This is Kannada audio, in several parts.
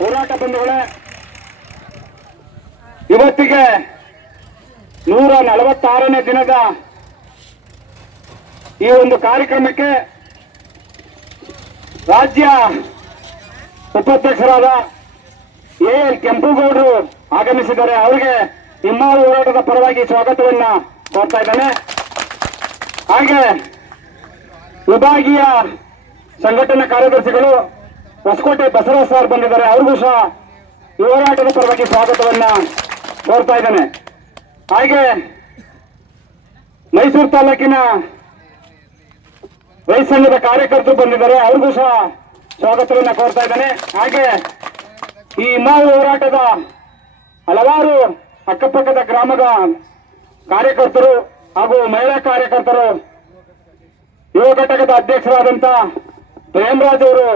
ಹೋರಾಟ ಬಂಧುಗಳೇ, ಇವತ್ತಿಗೆ ನೂರ ನಲವತ್ತಾರನೇ ದಿನದ ಈ ಒಂದು ಕಾರ್ಯಕ್ರಮಕ್ಕೆ ರಾಜ್ಯ ಉಪಾಧ್ಯಕ್ಷರಾದ ಎ ಎಲ್ ಕೆಂಪುಗೌಡರು ಆಗಮಿಸಿದ್ದಾರೆ. ಅವರಿಗೆ ಹಿಮ್ಮಾರು ಹೋರಾಟದ ಪರವಾಗಿ ಸ್ವಾಗತವನ್ನ ಕೋರ್ತಾ ಇದ್ದಾನೆ. ಹಾಗೆ ವಿಭಾಗೀಯ ಸಂಘಟನಾ ಕಾರ್ಯದರ್ಶಿಗಳು ಹೊಸಕೋಟೆ ಬಸವರಾಜ್ ಸರ್ ಬಂದಿದ್ದಾರೆ. ಅವ್ರಿಗೂ ಸಹ ಹೋರಾಟದ ಪರವಾಗಿ ಸ್ವಾಗತವನ್ನ ಕೋರ್ತಾ ಇದ್ದೇನೆ. ಹಾಗೆ ಮೈಸೂರು ತಾಲೂಕಿನ ರೈತ ಕಾರ್ಯಕರ್ತರು ಬಂದಿದ್ದಾರೆ. ಅವ್ರಿಗೂ ಸಹ ಸ್ವಾಗತವನ್ನ ಕೋರ್ತಾ ಇದ್ದೇನೆ. ಹಾಗೆ ಈ ಮಾವು ಹೋರಾಟದ ಹಲವಾರು ಅಕ್ಕಪಕ್ಕದ ಗ್ರಾಮದ ಕಾರ್ಯಕರ್ತರು ಹಾಗೂ ಮಹಿಳಾ ಕಾರ್ಯಕರ್ತರು, ಯುವ ಘಟಕದ ಅಧ್ಯಕ್ಷರಾದಂತ ಪ್ರೇಮರಾಜ್ ಅವರು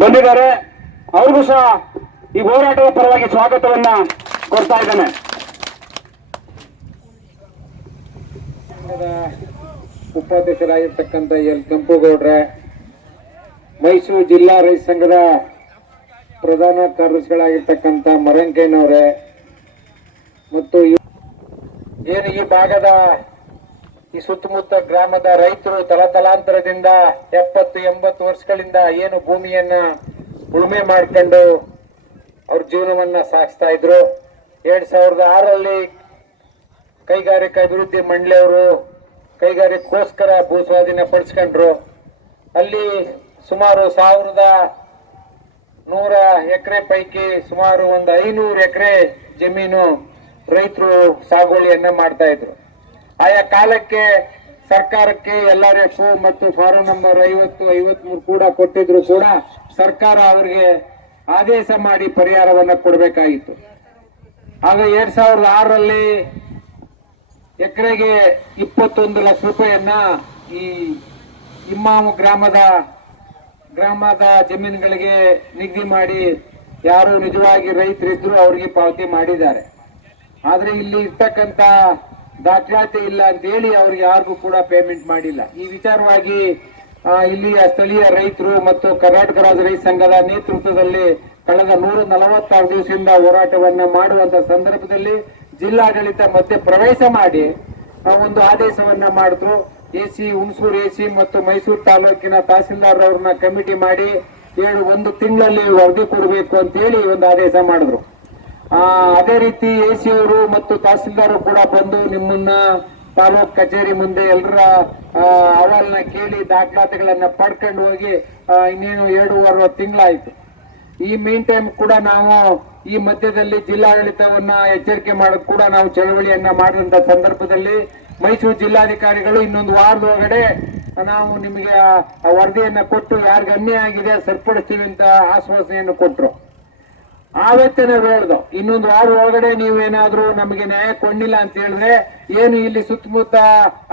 ಬಂದಿದ್ದಾರೆ. ಅವ್ರಿಗೂ ಸಹ ಈ ಹೋರಾಟದ ಪರವಾಗಿ ಸ್ವಾಗತವನ್ನ ಕೊಡ್ತಾ ಇದ್ದಾನೆ. ಉಪಾಧ್ಯಕ್ಷರಾಗಿರ್ತಕ್ಕಂಥ ಎಲ್. ಕೆಂಪುಗೌಡ್ರೆ, ಮೈಸೂರು ಜಿಲ್ಲಾ ರೈತ ಸಂಘದ ಪ್ರಧಾನ ಕಾರ್ಯದರ್ಶಿಗಳಾಗಿರ್ತಕ್ಕಂಥ ಮರಂಕೇನವ್ರೆ, ಮತ್ತು ಏನು ಈ ಭಾಗದ ಈ ಸುತ್ತಮುತ್ತ ಗ್ರಾಮದ ರೈತರು ತಲತಲಾಂತರದಿಂದ ಎಪ್ಪತ್ತು, ಎಂಬತ್ತು ವರ್ಷಗಳಿಂದ ಏನು ಭೂಮಿಯನ್ನ ಉಳುಮೆ ಮಾಡ್ಕೊಂಡು ಅವ್ರ ಜೀವನವನ್ನ ಸಾಗಿಸ್ತಾ ಇದ್ರು. ಎರಡ್ ಸಾವಿರದ ಆರಲ್ಲಿ ಕೈಗಾರಿಕಾ ಅಭಿವೃದ್ಧಿ ಮಂಡಳಿಯವರು ಕೈಗಾರಿಕೋಸ್ಕರ ಭೂ ಸ್ವಾಧೀನ ಪಡಿಸ್ಕೊಂಡ್ರು. ಅಲ್ಲಿ ಸುಮಾರು ಸಾವಿರದ ನೂರ ಎಕರೆ ಪೈಕಿ ಸುಮಾರು ಒಂದು ಐನೂರು ಎಕರೆ ಜಮೀನು ರೈತರು ಸಾಗುವಳಿಯನ್ನ ಮಾಡ್ತಾ ಇದ್ರು. ಆಯಾ ಕಾಲಕ್ಕೆ ಸರ್ಕಾರಕ್ಕೆ ಎಲ್ ಆರ್ ಎಫ್ ಮತ್ತು ಫಾರಂ ನಂಬರ್ ಐವತ್ತು, ಐವತ್ಮೂರು ಕೂಡ ಕೊಟ್ಟಿದ್ರು ಕೂಡ ಸರ್ಕಾರ ಅವರಿಗೆ ಆದೇಶ ಮಾಡಿ ಪರಿಹಾರವನ್ನ ಕೊಡಬೇಕಾಗಿತ್ತು. ಆಗ ಎರಡ್ ಸಾವಿರದ ಆರರಲ್ಲಿ ಎಕರೆಗೆ ಇಪ್ಪತ್ತೊಂದು ಲಕ್ಷ ರೂಪಾಯಿಯನ್ನ ಈ ಇಮ್ಮಾಮು ಗ್ರಾಮದ ಗ್ರಾಮದ ಜಮೀನುಗಳಿಗೆ ನಿಗದಿ ಮಾಡಿ ಯಾರು ನಿಜವಾಗಿ ರೈತರಿದ್ರು ಅವರಿಗೆ ಪಾವತಿ ಮಾಡಿದ್ದಾರೆ. ಆದರೆ ಇಲ್ಲಿ ಇರ್ತಕ್ಕಂತ ದಾಖಲಾತಿ ಇಲ್ಲ ಅಂತ ಹೇಳಿ ಅವ್ರಿಗೆ ಯಾರಿಗೂ ಕೂಡ ಪೇಮೆಂಟ್ ಮಾಡಿಲ್ಲ. ಈ ವಿಚಾರವಾಗಿ ಇಲ್ಲಿಯ ಸ್ಥಳೀಯ ರೈತರು ಮತ್ತು ಕರ್ನಾಟಕ ರಾಜ್ಯ ರೈತ ಸಂಘದ ನೇತೃತ್ವದಲ್ಲಿ ಕಳೆದ ನೂರ ನಲವತ್ತಾರು ದಿವಸದಿಂದ ಹೋರಾಟವನ್ನ ಮಾಡುವಂತ ಸಂದರ್ಭದಲ್ಲಿ ಜಿಲ್ಲಾಡಳಿತ ಮತ್ತೆ ಪ್ರವೇಶ ಮಾಡಿ ಒಂದು ಆದೇಶವನ್ನ ಮಾಡಿದ್ರು. A C, Hunsur A C ಮತ್ತು ಮೈಸೂರು ತಾಲೂಕಿನ ತಹಸೀಲ್ದಾರ್ ಅವ್ರನ್ನ ಕಮಿಟಿ ಮಾಡಿ ಏಳು ಒಂದು ತಿಂಗಳಲ್ಲಿ ವರದಿ ಕೊಡಬೇಕು ಅಂತ ಹೇಳಿ ಒಂದು ಆದೇಶ ಮಾಡಿದ್ರು. ಅದೇ ರೀತಿ ಎ ಸಿ ಅವರು ಮತ್ತು ತಹಸೀಲ್ದಾರ್ ಕೂಡ ಬಂದು ನಿಮ್ಮನ್ನ ತಾಲೂಕ್ ಕಚೇರಿ ಮುಂದೆ ಎಲ್ಲರ ಅಹವಾಲನ್ನ ಕೇಳಿ ದಾಖಲಾತಿಗಳನ್ನ ಪಡ್ಕೊಂಡು ಹೋಗಿ ಇನ್ನೇನು ಎರಡೂವರೆ ತಿಂಗಳಾಯ್ತು. ಈ ಮೀನ್ ಟೈಮ್ ಕೂಡ ನಾವು ಈ ಮಧ್ಯದಲ್ಲಿ ಜಿಲ್ಲಾಡಳಿತವನ್ನ ಎಚ್ಚರಿಕೆ ಮಾಡಕ್ ಕೂಡ ನಾವು ಚಳವಳಿಯನ್ನ ಮಾಡಿದಂತ ಸಂದರ್ಭದಲ್ಲಿ ಮೈಸೂರು ಜಿಲ್ಲಾಧಿಕಾರಿಗಳು ಇನ್ನೊಂದು ವಾರದೊಳಗಡೆ ನಾವು ನಿಮಗೆ ವರದಿಯನ್ನ ಕೊಟ್ಟು ಯಾರಿಗೆ ಅನ್ಯಾಯ ಆಗಿದೆ, ಸರಿಪಡಿಸ್ತೀವಿ ಅಂತ ಆಶ್ವಾಸನೆಯನ್ನು ಕೊಟ್ರು. ಆವತ್ತೇ ನಾವು ಹೇಳ್ದು ಇನ್ನೊಂದು ವಾರ ಒಳಗಡೆ ನೀವೇನಾದ್ರೂ ನಮಗೆ ನ್ಯಾಯ ಕೊಂಡಿಲ್ಲ ಅಂತ ಹೇಳಿದ್ರೆ ಏನು ಇಲ್ಲಿ ಸುತ್ತಮುತ್ತ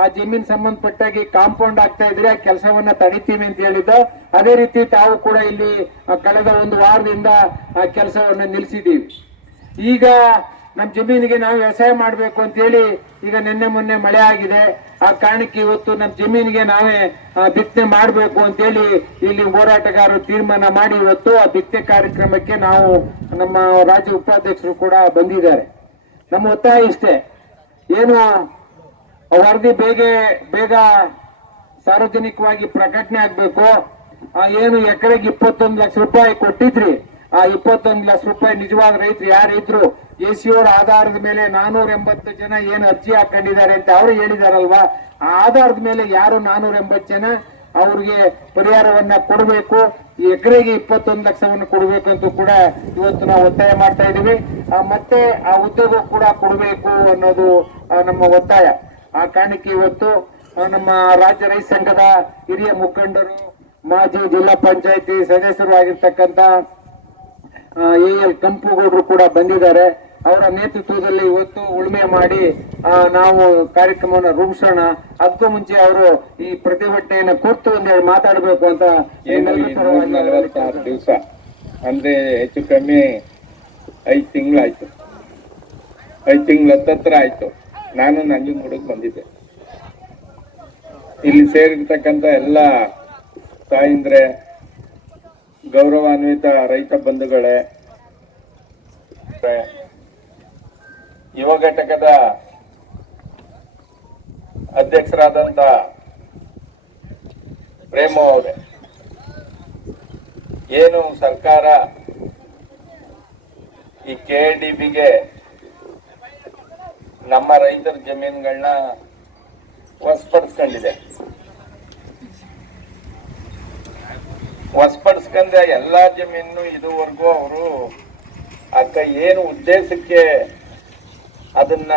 ಆ ಜಮೀನ್ ಸಂಬಂಧಪಟ್ಟಾಗಿ ಕಾಂಪೌಂಡ್ ಆಗ್ತಾ ಇದ್ರೆ ಆ ಕೆಲಸವನ್ನ ತಡಿತೀವಿ ಅಂತ ಹೇಳಿದ್ದು. ಅದೇ ರೀತಿ ತಾವು ಕೂಡ ಇಲ್ಲಿ ಕಳೆದ ಒಂದು ವಾರದಿಂದ ಆ ಕೆಲಸವನ್ನ ನಿಲ್ಲಿಸಿದ್ದೀವಿ ಈಗ ನಮ್ಮ ಜಮೀನಿಗೆ ನಾವು ವ್ಯವಸಾಯ ಮಾಡಬೇಕು ಅಂತ ಹೇಳಿ ಈಗ ನಿನ್ನೆ ಮೊನ್ನೆ ಮಳೆ ಆಗಿದೆ. ಆ ಕಾರಣಕ್ಕೆ ಇವತ್ತು ನಮ್ಮ ಜಮೀನಿಗೆ ನಾವೇ ಬಿತ್ತನೆ ಮಾಡಬೇಕು ಅಂತ ಹೇಳಿ ಇಲ್ಲಿ ಹೋರಾಟಗಾರರು ತೀರ್ಮಾನ ಮಾಡಿ ಇವತ್ತು ಆ ಬಿತ್ತನೆ ಕಾರ್ಯಕ್ರಮಕ್ಕೆ ನಾವು ನಮ್ಮ ರಾಜ್ಯ ಉಪಾಧ್ಯಕ್ಷರು ಕೂಡ ಬಂದಿದ್ದಾರೆ. ನಮ್ಮ ಒತ್ತಾಯ ಇಷ್ಟೇ. ಏನು ವರದಿ ಬೇಗ ಬೇಗ ಸಾರ್ವಜನಿಕವಾಗಿ ಪ್ರಕಟಣೆ ಆಗಬೇಕು. ಏನು ಎಕರೆಗೆ ಇಪ್ಪತ್ತೊಂದು ಲಕ್ಷ ರೂಪಾಯಿ ಕೊಟ್ಟಿದ್ರಿ. ಆ ಇಪ್ಪತ್ತೊಂದು ಲಕ್ಷ ರೂಪಾಯಿ ನಿಜವಾದ ರೈತರು, ಯಾರು ಇದ್ರು ಎ ಸಿ ಅವರ ಆಧಾರದ ಮೇಲೆ ನಾನೂರ ಎಂಬತ್ತು ಜನ ಏನು ಅರ್ಜಿ ಹಾಕೊಂಡಿದ್ದಾರೆ ಅಂತ ಅವರು ಹೇಳಿದಾರಲ್ವಾ? ಆ ಆಧಾರದ ಮೇಲೆ ಯಾರು ನಾನೂರ ಎಂಬತ್ತು ಜನ ಅವ್ರಿಗೆ ಪರಿಹಾರವನ್ನ ಕೊಡಬೇಕು? ಎಕರೆಗೆ ಇಪ್ಪತ್ತೊಂದು ಲಕ್ಷವನ್ನು ಕೊಡಬೇಕು ಅಂತ ಕೂಡ ಇವತ್ತು ನಾವು ಒತ್ತಾಯ ಮಾಡ್ತಾ ಇದ್ದೀವಿ. ಮತ್ತೆ ಆ ಉದ್ಯೋಗ ಕೂಡ ಕೊಡಬೇಕು ಅನ್ನೋದು ನಮ್ಮ ಒತ್ತಾಯ. ಆ ಕಾರಣಕ್ಕೆ ಇವತ್ತು ನಮ್ಮ ರಾಜ್ಯ ರೈತ ಸಂಘದ ಹಿರಿಯ ಮುಖಂಡರು, ಮಾಜಿ ಜಿಲ್ಲಾ ಪಂಚಾಯತಿ ಸದಸ್ಯರು ಆಗಿರ್ತಕ್ಕಂತ ಎ ಎಲ್ ಕಂಪುಗೌಡರು ಕೂಡ ಬಂದಿದ್ದಾರೆ. ಅವರ ನೇತೃತ್ವದಲ್ಲಿ ಇವತ್ತು ಉಳುಮೆ ಮಾಡಿ ಆ, ನಾವು ಕಾರ್ಯಕ್ರಮವನ್ನು ರೂಪಿಸೋಣ. ಅದಕ್ಕೂ ಮುಂಚೆ ಅವರು ಈ ಪ್ರತಿಭಟನೆಯನ್ನು ಕುರಿತು ಒಂದೆರಡು ಮಾತಾಡಬೇಕು ಅಂತ ದಿವಸ? ಅಂದ್ರೆ ಹೆಚ್ಚು ಕಮ್ಮಿ ಐದು ತಿಂಗಳಾಯ್ತು. ಐದು ತಿಂಗಳ ಹತ್ತತ್ರ ಆಯ್ತು. ನಾನು ನಂಜನಗೂಡಿಗೆ ಬಂದಿದ್ದೆ. ಇಲ್ಲಿ ಸೇರಿರ್ತಕ್ಕಂಥ ಎಲ್ಲ ತಾಯಿಂದ್ರೆ ಗೌರವಾನ್ವಿತ ರೈತ ಬಂಧುಗಳೇ ಯುವ ಘಟಕದ ಅಧ್ಯಕ್ಷರಾದಂತ ಪ್ರೇಮ ಅವರೇ, ಏನು ಸರ್ಕಾರ ಈ ಕೆ ಡಿ ಬಿಗೆ ನಮ್ಮ ರೈತರ ಜಮೀನುಗಳನ್ನ ವಶಪಡಿಸ್ಕೊಂಡಿದೆ ಹೊಸಪಡಿಸ್ಕೊಂಡ ಎಲ್ಲಾ ಜಮೀನು ಇದುವರೆಗೂ ಅವರು ಅಕ್ಕ ಏನು ಉದ್ದೇಶಕ್ಕೆ ಅದನ್ನ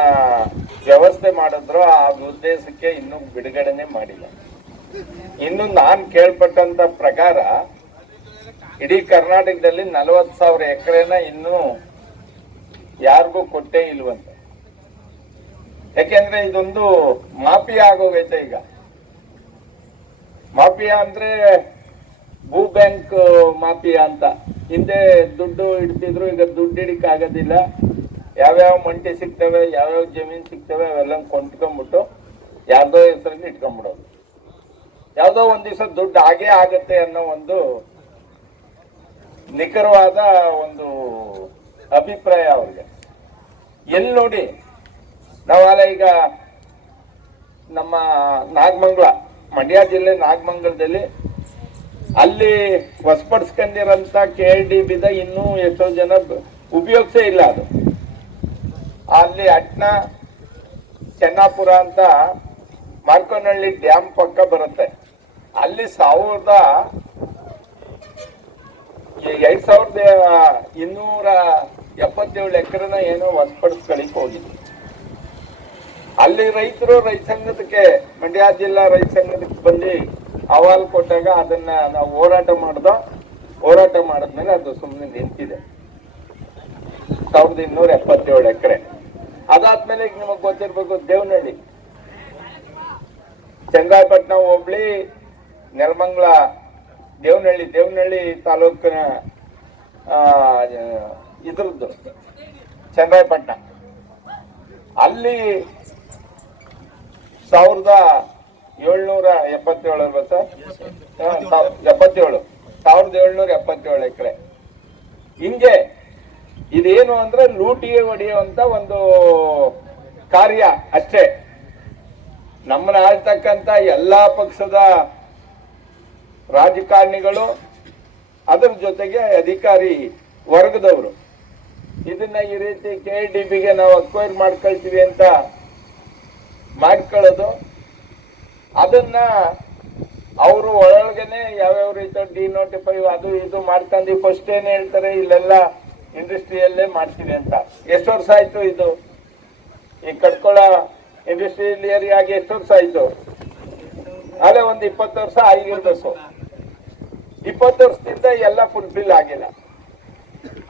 ವ್ಯವಸ್ಥೆ ಮಾಡಿದ್ರು, ಆ ಉದ್ದೇಶಕ್ಕೆ ಇನ್ನೂ ಬಿಡುಗಡೆನೆ ಮಾಡಿಲ್ಲ. ಇನ್ನು ನಾನ್ ಕೇಳ್ಪಟ್ಟಂತ ಪ್ರಕಾರ, ಇಡೀ ಕರ್ನಾಟಕದಲ್ಲಿ ನಲವತ್ ಸಾವಿರ ಎಕರೆನ ಇನ್ನೂ ಯಾರಿಗೂ ಕೊಟ್ಟೇ ಇಲ್ವಂತೆ. ಯಾಕೆಂದ್ರೆ ಇದೊಂದು ಮಾಫಿಯಾ ಆಗೋಗೈತೆ ಈಗ. ಮಾಫಿಯಾ ಅಂದ್ರೆ ಭೂ ಬ್ಯಾಂಕ್ ಮಾಫಿಯಾ ಅಂತ. ಹಿಂದೆ ದುಡ್ಡು ಇಡ್ತಿದ್ರು, ಈಗ ದುಡ್ಡು ಆಗೋದಿಲ್ಲ. ಯಾವ್ಯಾವ ಮಂಡಿ ಸಿಗ್ತವೆ, ಯಾವ್ಯಾವ ಜಮೀನ್ ಸಿಗ್ತವೆ ಅವೆಲ್ಲ ಕೊಂಡ್ಕೊಂಡ್ಬಿಟ್ಟು ಯಾವುದೋ ಹೆಸರಲ್ಲಿ ಇಟ್ಕೊಂಡ್ಬಿಡೋದು. ಯಾವುದೋ ಒಂದು ದಿವಸ ದುಡ್ಡು ಆಗೇ ಆಗತ್ತೆ ಅನ್ನೋ ಒಂದು ನಿಖರವಾದ ಒಂದು ಅಭಿಪ್ರಾಯ ಅವ್ರಿಗೆ. ಎಲ್ಲಿ ನೋಡಿ, ನಾವಲ್ಲ ಈಗ ನಮ್ಮ ನಾಗಮಂಗಲ, ಮಂಡ್ಯ ಜಿಲ್ಲೆ ನಾಗಮಂಗಲದಲ್ಲಿ ಅಲ್ಲಿ ಹೊಸಪಡಿಸ್ಕೊಂಡಿರೋಂಥ ಕೆ ಎಲ್ ಡಿ ಬಿದ ಇನ್ನೂ ಎಷ್ಟೋ ಜನ ಉಪಯೋಗಿಸೇ ಇಲ್ಲ ಅದು. ಅಲ್ಲಿ ಅಟ್ನ ಚೆನ್ನಾಪುರ ಅಂತ ಮಾರ್ಕೋನಹಳ್ಳಿ ಡ್ಯಾಮ್ ಪಕ್ಕ ಬರುತ್ತೆ. ಅಲ್ಲಿ ಸಾವಿರದ ಎರಡ್ ಸಾವಿರದ ಇನ್ನೂರ ಎಪ್ಪತ್ತೇಳು ಎಕರೆನ ಏನೋ ವಶಪಡಿಸ್ಕೊಳ್ಳಿಕ್ ಹೋಗಿದ್ವಿ. ಅಲ್ಲಿ ರೈತರು ರೈತ ಸಂಘದಕ್ಕೆ ಮಂಡ್ಯ ಜಿಲ್ಲಾ ರೈತ ಸಂಘದಕ್ಕೆ ಬಂದು ಅಹವಾಲು ಕೊಟ್ಟಾಗ ಅದನ್ನ ನಾವು ಹೋರಾಟ ಮಾಡ್ದ. ಹೋರಾಟ ಮಾಡಿದ್ಮೇಲೆ ಅದು ಸುಮ್ಮನೆ ನಿಂತಿದೆ. ಸಾವಿರದ ಇನ್ನೂರ ಎಪ್ಪತ್ತೇಳು ಎಕರೆ. ಅದಾದ್ಮೇಲೆ ನಿಮಗೆ ಗೊತ್ತಿರ್ಬೇಕು ದೇವನಹಳ್ಳಿ. ಚಂಗಾಯಪಟ್ಟಣ ಹೋಬಳಿ ನೆಲಮಂಗ್ಲ ದೇವನಹಳ್ಳಿ ದೇವನಹಳ್ಳಿ ತಾಲೂಕಿನ ಇದ್ರದ್ದು ಚಂಗಾಯಪಟ್ಟಣ ಅಲ್ಲಿ ಸಾವಿರದ ಏಳ್ನೂರ ಎಪ್ಪತ್ತೇಳು ಅಲ್ವಾ ಸರ್. ಎಪ್ಪತ್ತೇಳು. ಸಾವಿರದ ಏಳ್ನೂರ ಎಪ್ಪತ್ತೇಳು ಎಕರೆ. ಹಿಂಗೆ ಇದೇನು ಅಂದ್ರೆ ಲೂಟಿಗೆ ಹೊಡೆಯುವಂತ ಒಂದು ಕಾರ್ಯ ಅಷ್ಟೇ. ನಮ್ಮನ್ನ ಆಳ್ತಕ್ಕಂತ ಎಲ್ಲಾ ಪಕ್ಷದ ರಾಜಕಾರಣಿಗಳು ಅದರ ಜೊತೆಗೆ ಅಧಿಕಾರಿ ವರ್ಗದವರು. ಇದನ್ನ ಈ ರೀತಿ ಕೆ ಡಿ ಬಿಗೆ ನಾವು ಅಕ್ವೈರ್ ಮಾಡ್ಕೊಳ್ತೀವಿ ಅಂತ ಮಾಡ್ಕೊಳ್ಳೋದು. ಅದನ್ನ ಅವರು ಒಳಗನೆ ಯಾವ್ಯಾವ ರೀತಿ ಡಿನೋಟಿಫೈ ಅದು ಇದು ಮಾಡ್ಕೊಂಡು ಫಸ್ಟ್ ಏನ್ ಹೇಳ್ತಾರೆ. ಇಲ್ಲೆಲ್ಲ ಇಂಡಸ್ಟ್ರಿಯಲ್ಲೇ ಮಾಡ್ತೀವಿ ಅಂತ. ಎಷ್ಟು ವರ್ಷ ಆಯ್ತು ಇದು? ಈ ಕಟ್ಕೊಳ ಏರಿಯಾಗಿ ಎಷ್ಟು ವರ್ಷ ಆಯ್ತು? ಅಲ್ಲೇ ಒಂದು ಇಪ್ಪತ್ತು ವರ್ಷ ಆಗಿರ್ಬೇಕು ಇಪ್ಪತ್ತು ವರ್ಷದಿಂದ ಎಲ್ಲ ಫುಲ್ಫಿಲ್ ಆಗಿಲ್ಲ.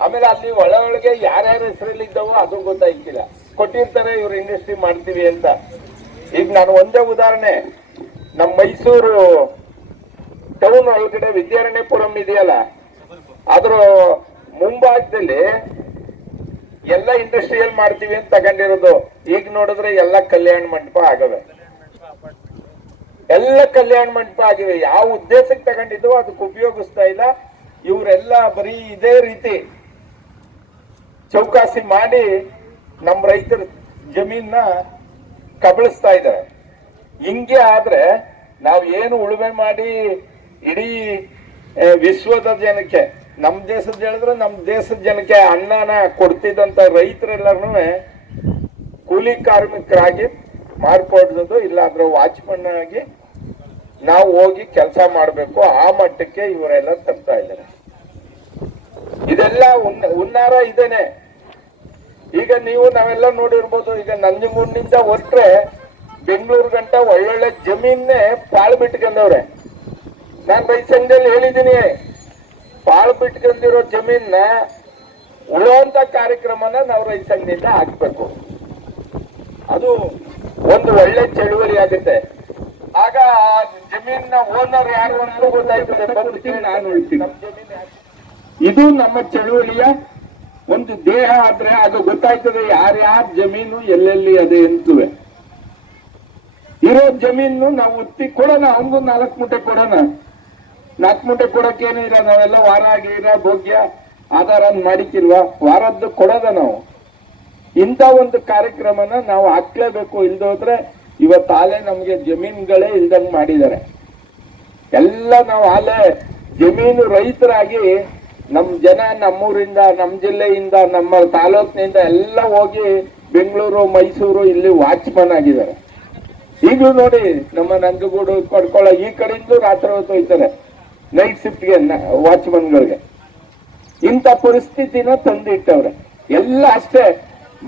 ಆಮೇಲೆ ಅಲ್ಲಿ ಒಳ ಒಳಗೆ ಯಾರ್ಯಾರ ಹೆಸರಲ್ಲಿ ಇದ್ದಾವೋ ಅದು ಗೊತ್ತಾಯ್ತಿಲ್ಲ. ಕೊಟ್ಟಿರ್ತಾರೆ, ಇವ್ರು ಇಂಡಸ್ಟ್ರಿ ಮಾಡ್ತೀವಿ ಅಂತ. ಈಗ ನಾನು ಒಂದೇ ಉದಾಹರಣೆ. ನಮ್ಮ ಮೈಸೂರು ಟೌನ್ ಒಳಗಡೆ ವಿದ್ಯಾರಣ್ಯಪುರಂ ಇದೆಯಲ್ಲ? ಅದ್ರ ಮುಂಭಾಗದಲ್ಲಿ ಎಲ್ಲ ಇಂಡಸ್ಟ್ರಿಯಲ್ ಮಾಡ್ತೀವಿ ಅಂತ ತಗೊಂಡಿರೋದು. ಈಗ ನೋಡಿದ್ರೆ ಎಲ್ಲ ಕಲ್ಯಾಣ ಮಂಟಪ ಆಗವೆ. ಎಲ್ಲ ಕಲ್ಯಾಣ ಮಂಟಪ ಆಗಿವೆ. ಯಾವ ಉದ್ದೇಶಕ್ಕೆ ತಗೊಂಡಿದ್ವು ಅದಕ್ಕೆ ಉಪಯೋಗಿಸ್ತಾ ಇಲ್ಲ. ಇವರೆಲ್ಲ ಬರೀ ಇದೇ ರೀತಿ ಚೌಕಾಸಿ ಮಾಡಿ ನಮ್ಮ ರೈತರ ಜಮೀನ ಕಬಳಿಸ್ತಾ ಇದ್ದಾರೆ. ಹಿಂಗೆ ಆದ್ರೆ ನಾವು ಏನು ಉಳುಮೆ ಮಾಡಿ ಇಡೀ ವಿಶ್ವದ ಜನಕ್ಕೆ ನಮ್ ದೇಶದ ಹೇಳಿದ್ರೆ ನಮ್ಮ ದೇಶದ ಜನಕ್ಕೆ ಅನ್ನನ ಕೊಡ್ತಿದ್ದಂಥ ರೈತರೆಲ್ಲರೂ ಕೂಲಿ ಕಾರ್ಮಿಕರಾಗಿ ಮಾರ್ಪಡ್ದು ಇಲ್ಲಾಂದ್ರೆ ವಾಚ್ಮನ್ ಆಗಿ ನಾವು ಹೋಗಿ ಕೆಲಸ ಮಾಡಬೇಕು. ಆ ಮಟ್ಟಕ್ಕೆ ಇವರೆಲ್ಲ ತರ್ತಾ ಇದ್ದಾರೆ. ಇದೆಲ್ಲ ಉನ್ನ ಉನ್ನಾರ ಇದೇನೆ. ಈಗ ನೀವು ನಾವೆಲ್ಲ ನೋಡಿರ್ಬೋದು, ಈಗ ನಂಜನಗೂಡಿನಿಂದ ಹೊರಟ್ರೆ ಬೆಂಗಳೂರು ಗಂಟ ಒಳ್ಳೊಳ್ಳೆ ಜಮೀನೇ ಪಾಳು ಬಿಟ್ಕೊಂಡವ್ರೆ ನಾನು ರೈತ ಸಂಘದಲ್ಲಿ ಹೇಳಿದ್ದೀನಿ ಪಾಳು ಬಿಟ್ಕೊಂಡಿರೋ ಜಮೀನ್ನ ಉಳುವಂತ ಕಾರ್ಯಕ್ರಮನ ನಾವು ರೈತ ಸಂಘದಿಂದ ಹಾಕ್ಬೇಕು. ಅದು ಒಂದು ಒಳ್ಳೆ ಚಳುವಳಿ ಆಗುತ್ತೆ. ಆಗ ಆ ನ ಓನರ್ ಯಾರು ಅಂತ ಗೊತ್ತಾಯ್ತದೆ ನಾನು ಹೇಳ್ತೀನಿ. ಇದು ನಮ್ಮ ಚಳುವಳಿಯ ಒಂದು ದೇಹ ಆದ್ರೆ ಅದು ಗೊತ್ತಾಯ್ತದೆ ಯಾರ್ಯಾರ ಜಮೀನು ಎಲ್ಲೆಲ್ಲಿ ಅದೇ ಅಂತುವೆ ಇರೋ ಜಮೀನು ನಾವು ಉತ್ತಿ ಕೊಡೋಣ ಅವನಿಗೂ ನಾಲ್ಕು ಮೂಟೆ ಕೊಡೋಣ. ನಾಲ್ಕು ಮೂಟೆ ಏನಿಲ್ಲ ನಾವೆಲ್ಲ ವಾರ ಗೀರ, ಭೋಗ್ಯ ಆಧಾರ ಮಾಡಿಕ್ಕಿಲ್ವಾ ವಾರದ್ದು ಕೊಡೋದ ನಾವು. ಇಂಥ ಒಂದು ಕಾರ್ಯಕ್ರಮನ ನಾವು ಹಾಕ್ಲೇಬೇಕು, ಇಲ್ದೋದ್ರೆ ಇವತ್ತು ಆಲೆ ನಮಗೆ ಜಮೀನುಗಳೇ ಇಲ್ದಂಗೆ ಮಾಡಿದ್ದಾರೆ. ಎಲ್ಲ ನಾವು ಆಲೆ ಜಮೀನು ರೈತರಾಗಿ ನಮ್ಮ ಜನ ನಮ್ಮೂರಿಂದ ನಮ್ಮ ಜಿಲ್ಲೆಯಿಂದ, ನಮ್ಮ ತಾಲೂಕಿನಿಂದ ಎಲ್ಲ ಹೋಗಿ ಬೆಂಗಳೂರು, ಮೈಸೂರು ಇಲ್ಲಿ ವಾಚ್ಮನ್ ಆಗಿದ್ದಾರೆ. ಈಗಲೂ ನೋಡಿ ನಮ್ಮ ನಂಜುಗೂಡು ಕೊಡ್ಕೊಳ್ಳೋ ಈ ಕಡೆಯಿಂದ ರಾತ್ರಿ ಹೊತ್ತು ಹೋಯ್ತಾರೆ ನೈಟ್ ಶಿಫ್ಟ್ಗೆ ವಾಚ್ಮನ್ಗಳಿಗೆ ಇಂಥ ಪರಿಸ್ಥಿತಿನ ತಂದಿಟ್ಟವ್ರೆ. ಎಲ್ಲ ಅಷ್ಟೇ,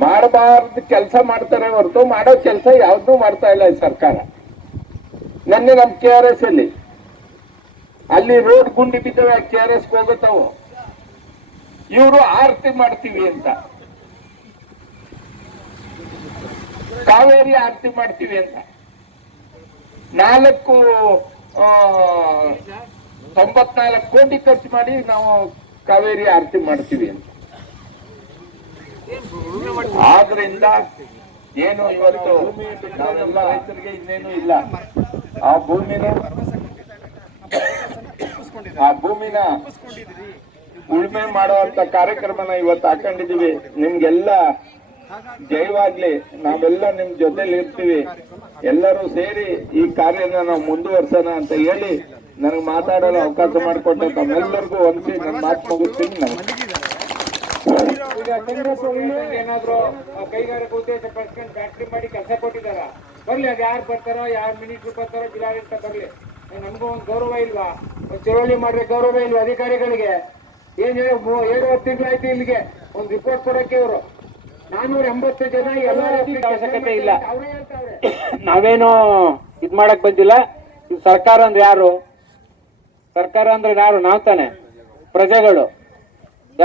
ಮಾಡಬಾರ್ದು ಕೆಲಸ ಮಾಡ್ತಾರೆ ಹೊರತು ಮಾಡೋ ಕೆಲಸ ಯಾವ್ದು ಮಾಡ್ತಾ ಇಲ್ಲ ಈ ಸರ್ಕಾರ. ನೆನ್ನೆ ನಮ್ಮ ಕೆ ಆರ್ ಎಸ್ ಅಲ್ಲಿ. ಅಲ್ಲಿ ರೋಡ್ ಗುಂಡಿ ಬಿದ್ದವೆ ಕೆ ಆರ್ ಎಸ್ ಹೋಗುತ್ತಾವು. ಇವರು ಆರತಿ ಮಾಡ್ತೀವಿ ಅಂತ. ಕಾವೇರಿ ಆರತಿ ಮಾಡ್ತೀವಿ ಅಂತ. ನಾಲ್ಕು ತೊಂಬತ್ನಾಲ್ಕು ಕೋಟಿ ಖರ್ಚು ಮಾಡಿ ನಾವು ಕಾವೇರಿ ಆರತಿ ಮಾಡ್ತೀವಿ. ಅಂತ ಆದ್ರಿಂದ ಏನು ಇವತ್ತು ನಾವೆಲ್ಲ ರೈತರಿಗೆ ಇನ್ನೇನು ಇಲ್ಲ. ಆ ಭೂಮಿನ ಆ ಭೂಮಿನ ಉಳುಮೆ ಮಾಡುವಂತ ಕಾರ್ಯಕ್ರಮನ ಇವತ್ತು ಹಾಕೊಂಡಿದೀವಿ ನಿಮ್ಗೆಲ್ಲ ಜಯವಾಗ್ಲಿ. ನಾವೆಲ್ಲ ನಿಮ್ ಜೊತೆಲಿ ಇರ್ತೀವಿ ಎಲ್ಲರೂ ಸೇರಿ ಈ ಕಾರ್ಯನ ನಾವು ಮುಂದುವರ್ಸೋಣ ಅಂತ ಹೇಳಿ ನನಗೆ ಮಾತಾಡಲು ಅವಕಾಶ ಮಾಡಿಕೊಟ್ಟು ತಮ್ಮೆಲ್ಲರಿಗೂ ಹೊಂದಿಸಿ ನನ್ನ ಮಾತು ಮುಗಿಸ್ತೀನಿ ನಾನು. ಈಗ ಕಾಂಗ್ರೆಸ್ ಏನಾದ್ರು ಕೈಗಾರಿಕಾ ಉದ್ದೇಶ ಪಡಿಸ್ಕೊಂಡು ಫ್ಯಾಕ್ಟ್ರಿ ಮಾಡಿ ಕೆಲಸ ಕೊಟ್ಟಿದಾರ ಬರ್ಲಿ ಅದ್ ಯಾರು ಬರ್ತಾರೋ ಯಾರು ಮಿನಿಸ್ಟ್ರು ಬರ್ತಾರೋ ಜಿಲ್ಲಾಡಳಿತ ಬರ್ಲಿ. ನಮಗೂ ಒಂದು ಗೌರವ ಇಲ್ವಾ? ಒಂದು ಚಳವಳಿ ಮಾಡ್ರೆ ಗೌರವ ಇಲ್ವಾ ಅಧಿಕಾರಿಗಳಿಗೆ? ಏನ್ ಹೇಳಿ ಏಳು ಹತ್ತು ತಿಂಗಳ ತಿಂಗಳಾಯ್ತು ಇಲ್ಲಿಗೆ. ಒಂದು ರಿಪೋರ್ಟ್ ಕೊಡಕ್ಕೆ ಇವರು. ನಾನೂರ ಎಂಬತ್ತು ಜನ ಎಲ್ಲ ಅವಶ್ಯಕತೆ ಇಲ್ಲ. ನಾವೇನು ಇದ್ ಮಾಡಕ್ ಬಂದಿಲ್ಲ. ಸರ್ಕಾರ ಅಂದ್ರೆ ಯಾರು? ಸರ್ಕಾರ ಅಂದ್ರೆ ಯಾರು ನಾವು ತಾನೆ. ಪ್ರಜೆಗಳು.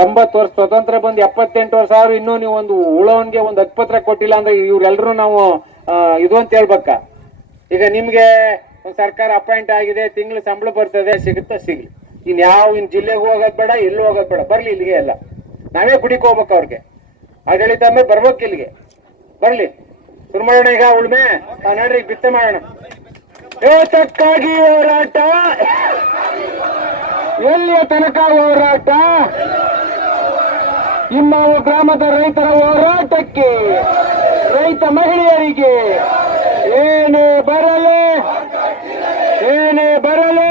ಎಂಬತ್ತು ವರ್ಷ ಸ್ವತಂತ್ರ ಬಂದು ಎಪ್ಪತ್ತೆಂಟು ವರ್ಷ ಆದ್ರೂ ಇನ್ನೂ ನೀವು ಒಂದು ಉಳವನ್ಗೆ ಒಂದು ಹತ್ಪತ್ರ ಕೊಟ್ಟಿಲ್ಲ ಅಂದ್ರೆ ಇವ್ರೆಲ್ಲರೂ ನಾವು ಇದು ಅಂತ ಹೇಳ್ಬೇಕ. ಈಗ ನಿಮ್ಗೆ ಒಂದು ಸರ್ಕಾರ ಅಪಾಯಿಂಟ್ ಆಗಿದೆ, ತಿಂಗಳು ಸಂಬಳ ಬರ್ತದೆ, ಸಿಗುತ್ತಾ? ಸಿಗ್ಲಿ. ಇನ್ ಯಾವ, ಇನ್ ಜಿಲ್ಲೆಗೆ ಹೋಗೋದ್ ಬೇಡ ಎಲ್ಲೂ ಹೋಗೋದ್ ಬೇಡ. ಬರ್ಲಿ ಇಲ್ಲಿಗೆ ಎಲ್ಲ. ನಾವೇ ಗುಡಿಗೆ ಹೋಗ್ಬೇಕು ಅವ್ರಿಗೆ. ಆಡಳಿತ ಮೇಲೆ ಬರ್ಬೇಕು ಇಲ್ಲಿಗೆ. ಬರ್ಲಿ. ಶುರು ಮಾಡೋಣ ಈಗ ಉಳ್ಮೆ. ನೋಡ್ರಿ ಬಿತ್ತೆ ಮಾಡೋಣ. ಹೋರಾಟ. ಎಲ್ಲಿಯ ತನಕ ಹೋರಾಟ? ಇಮ್ಮಾವು ಗ್ರಾಮದ ರೈತರ ಹೋರಾಟಕ್ಕೆ ರೈತ ಮಹಿಳೆಯರಿಗೆ ಏನೇ ಬರಲೆ ಏನೇ ಬರಲಿ.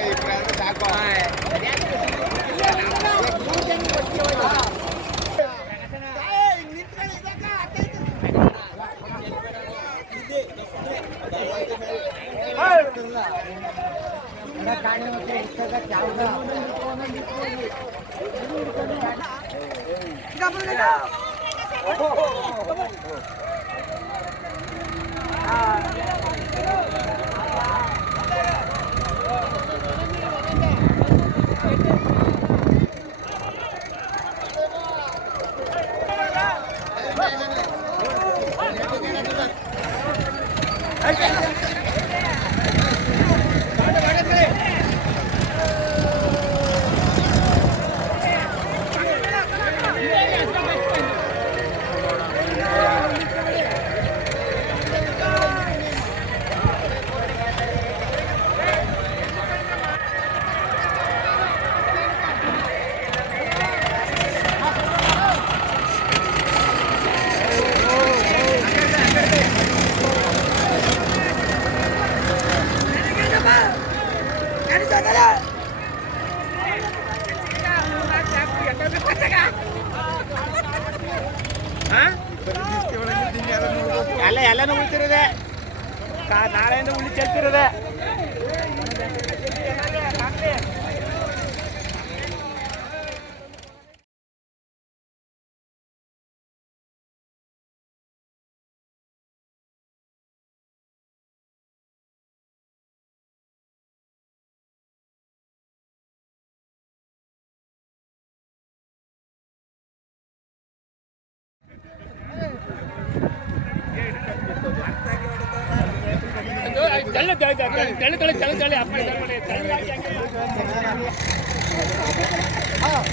ತಳಿ ತಳಿ ತಳಿ ತಳಿ ಅಪ್ಪ ಹಾಂ